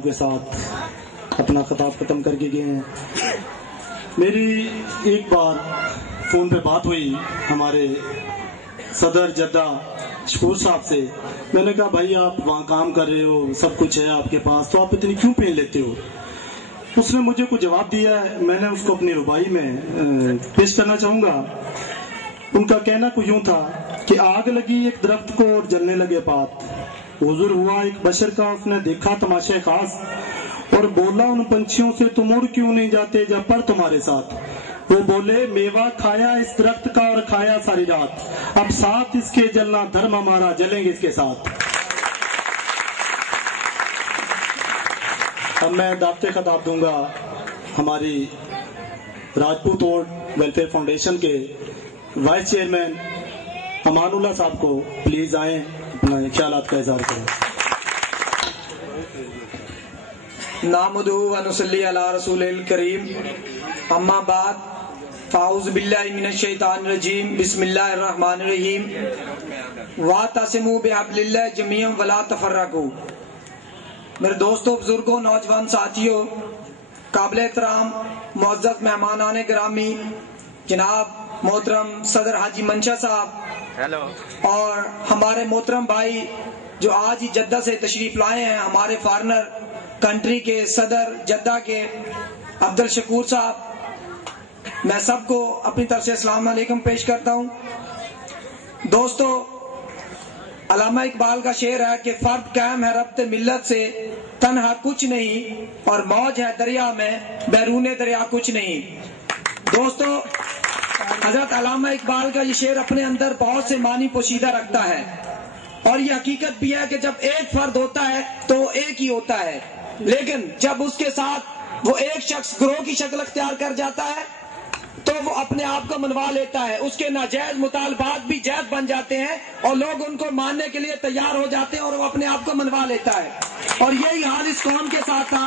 کے ساتھ اپنا خطاب ختم کر کے گئے ہیں۔ میری ایک بار فون پہ بات ہوئی ہمارے صدر جدہ شکور صاحب سے۔ میں نے کہا بھائی آپ وہاں کام کر رہے ہو، سب کچھ ہے آپ کے پاس، تو آپ اتنی کیوں پین لیتے ہو؟ اس نے مجھے کچھ جواب دیا ہے، میں نے اس کو اپنی ربائی میں پیش کرنا چاہوں گا۔ ان کا کہنا کچھ یوں تھا کہ آگ لگی ایک درخت کو اور جلنے لگے پات، حضور ہوا ایک بشر کا، اس نے دیکھا تماشے خاص اور بولا ان پنچھیوں سے تم اڑ کیوں نہیں جاتے جب پر تمہارے ساتھ؟ وہ بولے میوہ کھایا اس درخت کا اور کھایا ساری رات، اب ساتھ اس کے جلنا دھرم ہمارا، جلیں گے اس کے ساتھ۔ اب میں دعوت خطاب دوں گا ہماری راجپوت اوٹ ویلفیئر فاؤنڈیشن کے وائس چیئرمین امان اللہ صاحب کو، پلیز آئیں اپنا خیالات کا اظہار کریں۔ نحمدہ و نصلی علی رسول الکریم، اما بعد، فاعوذ باللہ من الشیطان الرجیم، بسم اللہ الرحمن الرحیم، واعتصموا بحبل اللہ جمیعا ولا تفرقوا۔ میرے دوستوں، بزرگوں، نوجوان ساتھیوں، قابل احترام معزز مہمانان گرامی، جناب محترم صدر حاجی منشا صاحب اور ہمارے محترم بھائی جو آج ہی جدہ سے تشریف لائے ہیں، ہمارے فارنر کنٹری کے صدر جدہ کے عبد الشکور صاحب، میں سب کو اپنی طرف سے السلام علیکم پیش کرتا ہوں۔ دوستو، علامہ اقبال کا شعر ہے کہ فرد قائم ہے ربط ملت سے، تنہا کچھ نہیں، اور موج ہے دریا میں، بیرون دریا کچھ نہیں۔ دوستو، حضرت علامہ اقبال کا یہ شعر اپنے اندر بہت سے معنی پوشیدہ رکھتا ہے، اور یہ حقیقت بھی ہے کہ جب ایک فرد ہوتا ہے تو ایک ہی ہوتا ہے، لیکن جب اس کے ساتھ وہ ایک شخص گروہ کی شکل اختیار کر جاتا ہے تو وہ اپنے آپ کو منوا لیتا ہے، اس کے ناجائز مطالبات بھی جائز بن جاتے ہیں اور لوگ ان کو ماننے کے لیے تیار ہو جاتے ہیں اور وہ اپنے آپ کو منوا لیتا ہے۔ اور یہی حال اس قوم کے ساتھ تھا۔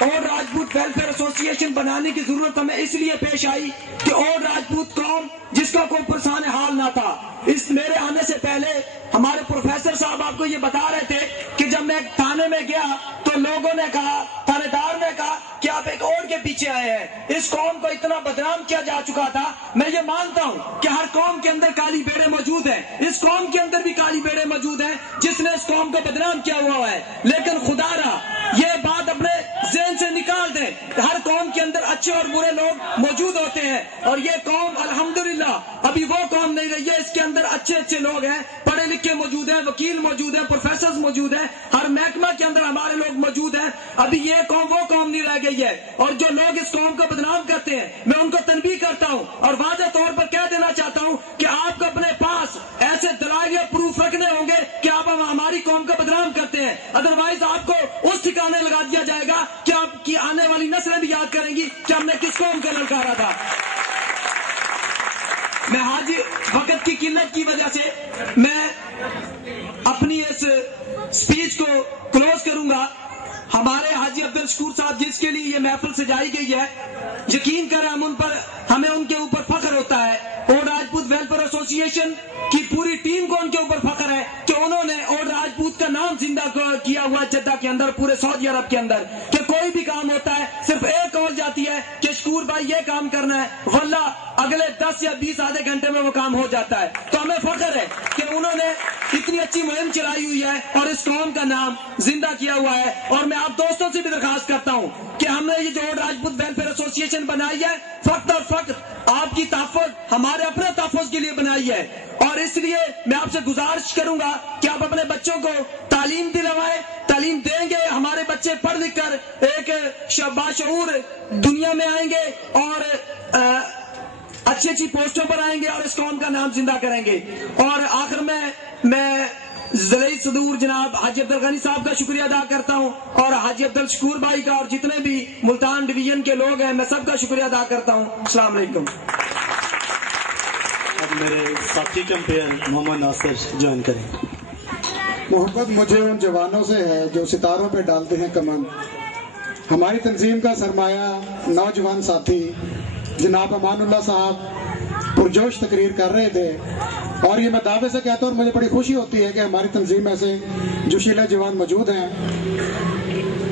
اور راجپوت ویلفیئر ایسوسی ایشن بنانے کی ضرورت ہمیں اس لیے پیش آئی کہ اور راجپوت قوم جس کا کوئی پرسان حال نہ تھا۔ اس میرے آنے سے پہلے ہمارے پروفیسر صاحب آپ کو یہ بتا رہے تھے کہ جب میں تھانے میں گیا تو لوگوں نے کہا، تھانے دار نے کہا کہ آپ ایک اور کے پیچھے آئے ہیں۔ اس قوم کو اتنا بدنام کیا جا چکا تھا۔ میں یہ مانتا ہوں کہ ہر قوم کے اندر کالی بیڑے موجود ہیں، اس قوم کے اندر بھی کالی بیڑے موجود ہیں جس نے اس قوم کو بدنام کیا ہوا ہے، لیکن خدا را یہ بات اپنے ذہن سے نکال دیں، ہر قوم کے اندر اچھے اور برے لوگ موجود ہوتے ہیں، اور یہ قوم الحمدللہ ابھی وہ قوم نہیں رہی ہے، اس کے اندر اچھے اچھے لوگ ہیں، پڑھے لکھے موجود ہیں، وکیل موجود ہیں، پروفیسرز موجود ہیں، ہر محکمہ کے اندر ہمارے لوگ موجود ہیں۔ ابھی یہ قوم وہ قوم نہیں رہ گئی ہے، اور جو لوگ اس قوم کو بدنام کرتے ہیں میں ان کو تنبیہ کرتا ہوں اور واضح طور پر کہہ دینا چاہتا ہوں کہ آپ کو اپنے پاس ایسے دلائل یا پروف رکھنے ہوں گے کہ آپ ہماری قوم کو بدنام کرتے ہیں، ادروائز آپ کو اس ٹھکانے لگا دیا جائے گا کہ آپ کی آنے والی نسلیں بھی یاد کریں گی کہ ہم نے کس قوم کو للکارا تھا۔ میں حاجی وقت کی قلت کی وجہ سے میں اپنی اس سپیچ کو کلوز کروں گا۔ ہمارے حاجی عبد الشکور صاحب جس کے لیے یہ محفل سجائی گئی ہے، یقین کریں ہمیں ان کے اوپر فخر ہوتا ہے، اور راجپوت ویلفیئر ایسوسی ایشن کی پوری ٹیم کو ان کے اوپر فخر ہے کہ انہوں نے اور راجپوت کا نام زندہ کیا ہوا جدہ کے اندر، پورے سعودی عرب کے اندر، کہ کوئی بھی کام ہوتا ہے صرف ایک کال جاتی ہے کہ شکور بھائی یہ کام کرنا ہے، واللہ اگلے 10 یا 20 آدھے گھنٹے میں وہ کام ہو جاتا ہے۔ تو ہمیں فخر ہے کہ انہوں نے اتنی اچھی مہم چلائی ہوئی ہے اور اس قوم کا نام زندہ کیا ہوا ہے۔ اور میں آپ دوستوں سے بھی درخواست کرتا ہوں کہ ہم نے یہ جو راجپوت ویلفیئر ایسوسی ایشن بنائی ہے، فقط اور فقط آپ کی تحفظ، ہمارے اپنے تحفظ کے لیے بنائی ہے، اور اس لیے میں آپ سے گزارش کروں گا کہ آپ اپنے بچوں کو تعلیم دلوائیں، تعلیم دیں گے، ہمارے بچے پڑھ لکھ کر ایک باشعور دنیا میں آئیں گے اور اچھی اچھی پوسٹوں پر آئیں گے اور اس قوم کا نام زندہ کریں گے۔ اور آخر میں ذلیل صدور جناب حاجی عبد الغنی صاحب کا شکریہ ادا کرتا ہوں، اور حاجی عبد الشکور بھائی کا، اور جتنے بھی ملتان ڈویژن کے لوگ ہیں میں سب کا شکریہ ادا کرتا ہوں۔ السلام علیکم۔ اب میرے ساتھی کمپیئر محمد ناصر جوائن کریں۔ محبت مجھے ان جوانوں سے ہے جو ستاروں پہ ڈالتے ہیں کمن۔ ہماری تنظیم کا سرمایہ نوجوان ساتھی جناب امان اللہ صاحب پرجوش تقریر کر رہے تھے، اور یہ میں دعوے سے کہتا ہوں اور مجھے بڑی خوشی ہوتی ہے کہ ہماری تنظیم میں سے جوشیلے جوان موجود ہیں۔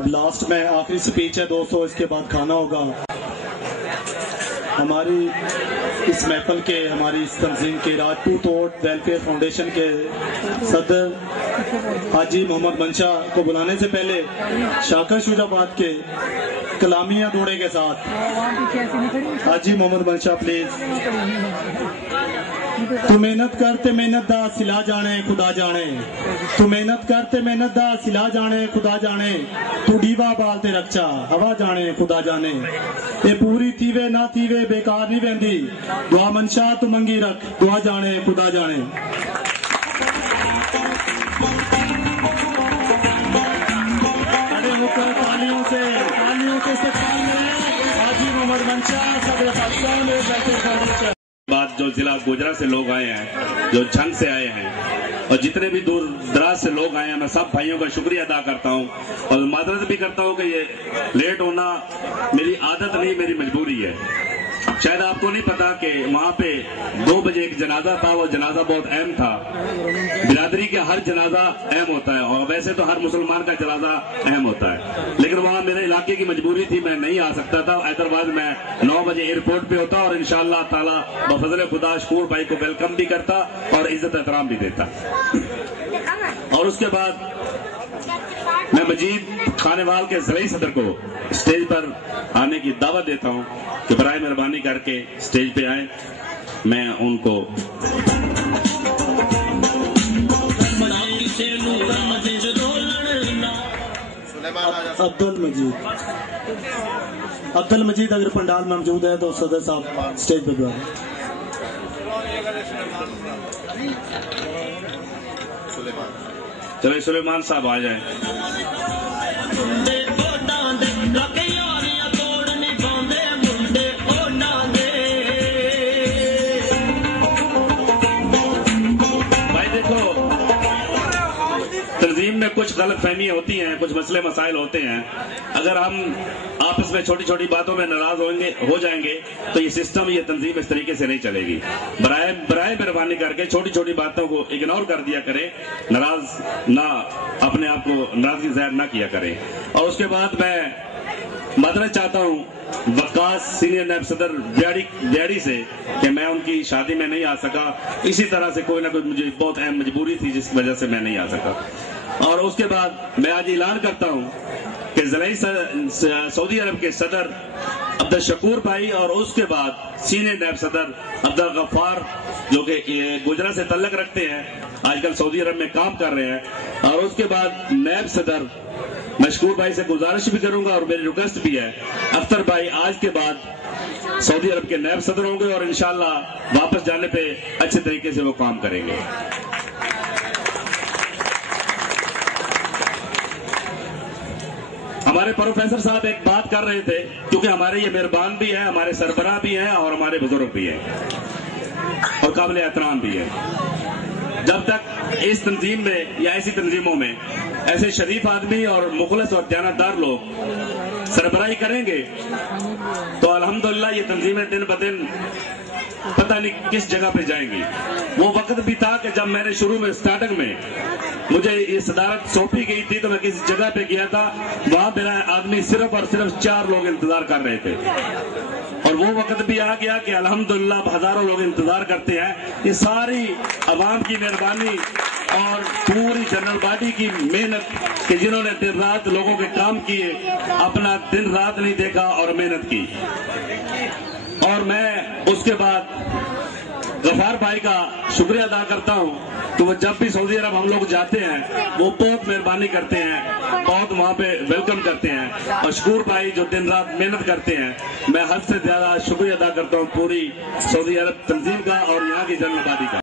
اب لاسٹ میں آخری سپیچ ہے دوستو، اس کے بعد کھانا ہوگا. ہماری اس محفل کے، ہماری اس تنظیم کے راجپوت اوٹ ویلفیئر فاؤنڈیشن کے صدر حاجی محمد منشا کو بلانے سے پہلے شاکر شوج آباد کے کلامیہ دوڑے کے ساتھ حاجی محمد منشا پلیز. تو محنت کرتے محنت دا سلا جانے خدا جانے، تو محنت کرتے محنت دا سلا جانے خدا جانے، تو ڈیوا بالتے رکھچا ہوا جانے خدا جانے. اے پوری تیوے نہ تیوے بیکار نہیں بہندی، دعا منشا تو منگی رکھ دعا جانے خدا جانے. تالیوں سے استقبال میں حاجی محمد منشا صدر خاصان ویلفیئر فاؤنڈیشن. بات جو ضلع گوجرا سے لوگ آئے ہیں، جو جھنگ سے آئے ہیں، اور جتنے بھی دور دراز سے لوگ آئے ہیں، میں سب بھائیوں کا شکریہ ادا کرتا ہوں اور معذرت بھی کرتا ہوں کہ یہ لیٹ ہونا میری عادت نہیں، میری مجبوری ہے. شاید آپ کو نہیں پتا کہ وہاں پہ 2 بجے ایک جنازہ تھا، وہ جنازہ بہت اہم تھا. برادری کا ہر جنازہ اہم ہوتا ہے اور ویسے تو ہر مسلمان کا جنازہ اہم ہوتا ہے، لیکن وہاں میرے علاقے کی مجبوری تھی، میں نہیں آ سکتا تھا. حیدرآباد میں 9 بجے ایئرپورٹ پہ ہوتا اور انشاءاللہ تعالیٰ بفضل خدا شکور بھائی کو ویلکم بھی کرتا اور عزت احترام بھی دیتا. اور اس کے بعد میں مجید خانوال کے ضلعی صدر کو اسٹیج پر آنے کی دعوت دیتا ہوں کہ برائے مہربانی کر کے اسٹیج پہ آئیں. میں ان کو عبد المجید اگر پنڈال میں موجود ہے تو صدر صاحب اسٹیج پہ بلائیں. چلے سلیمان صاحب آ جائیں. بھائی دیکھو، تنظیم میں کچھ غلط فہمیاں ہوتی ہیں، کچھ مسئلے مسائل ہوتے ہیں. اگر ہم آپس میں چھوٹی چھوٹی باتوں میں ناراض ہو جائیں گے تو یہ سسٹم، یہ تنظیم اس طریقے سے نہیں چلے گی. برائے مہربانی کر کے چھوٹی چھوٹی باتوں کو اگنور کر دیا کریں، ناراض نہ، اپنے آپ کو ناراضگی ظاہر نہ کیا کریں. اور اس کے بعد میں معذرت چاہتا ہوں وقاص سینئر نائب صدر بیاڑی سے کہ میں ان کی شادی میں نہیں آ سکا. اسی طرح سے کوئی نہ کوئی مجھے بہت اہم مجبوری تھی جس وجہ سے میں نہیں آ سکا. اور اس کے بعد میں آج اعلان کرتا ہوں کہ ضلعی سعودی عرب کے صدر عبدالشکور بھائی اور اس کے بعد سینئر نائب صدر عبدالغفار جو کہ گجرا سے تعلق رکھتے ہیں، آج کل سعودی عرب میں کام کر رہے ہیں. اور اس کے بعد نائب صدر مشکور بھائی سے گزارش بھی کروں گا اور میری ریکویسٹ بھی ہے، اختر بھائی آج کے بعد سعودی عرب کے نائب صدر ہوں گے اور انشاءاللہ واپس جانے پہ اچھے طریقے سے وہ کام کریں گے. ہمارے پروفیسر صاحب ایک بات کر رہے تھے، کیونکہ ہمارے یہ مہربان بھی ہیں، ہمارے سربراہ بھی ہیں اور ہمارے بزرگ بھی ہیں اور قابل احترام بھی ہیں. جب تک اس تنظیم میں یا ایسی تنظیموں میں ایسے شریف آدمی اور مخلص اور دیانتدار لوگ سربراہی کریں گے تو الحمدللہ یہ تنظیمیں دن بدن پتہ نہیں کس جگہ پہ جائیں گی. وہ وقت بھی تھا کہ جب میں نے شروع میں سٹارٹنگ میں مجھے یہ صدارت سونپی گئی تھی تو میں کسی جگہ پہ گیا تھا، وہاں میرا آدمی صرف اور صرف 4 لوگ انتظار کر رہے تھے. اور وہ وقت بھی آ گیا کہ الحمدللہ ہزاروں لوگ انتظار کرتے ہیں. یہ ساری عوام کی مہربانی اور پوری جنرل باڈی کی محنت کہ جنہوں نے دن رات لوگوں کے کام کیے، اپنا دن رات نہیں دیکھا اور محنت کی. اور میں اس کے بعد غفار بھائی کا شکریہ ادا کرتا ہوں کہ وہ جب بھی سعودی عرب ہم لوگ جاتے ہیں وہ بہت مہربانی کرتے ہیں، بہت وہاں پہ ویلکم کرتے ہیں. اور شکور بھائی جو دن رات محنت کرتے ہیں، میں حد سے زیادہ شکریہ ادا کرتا ہوں پوری سعودی عرب تنظیم کا اور یہاں کی جنرل باڈی کا.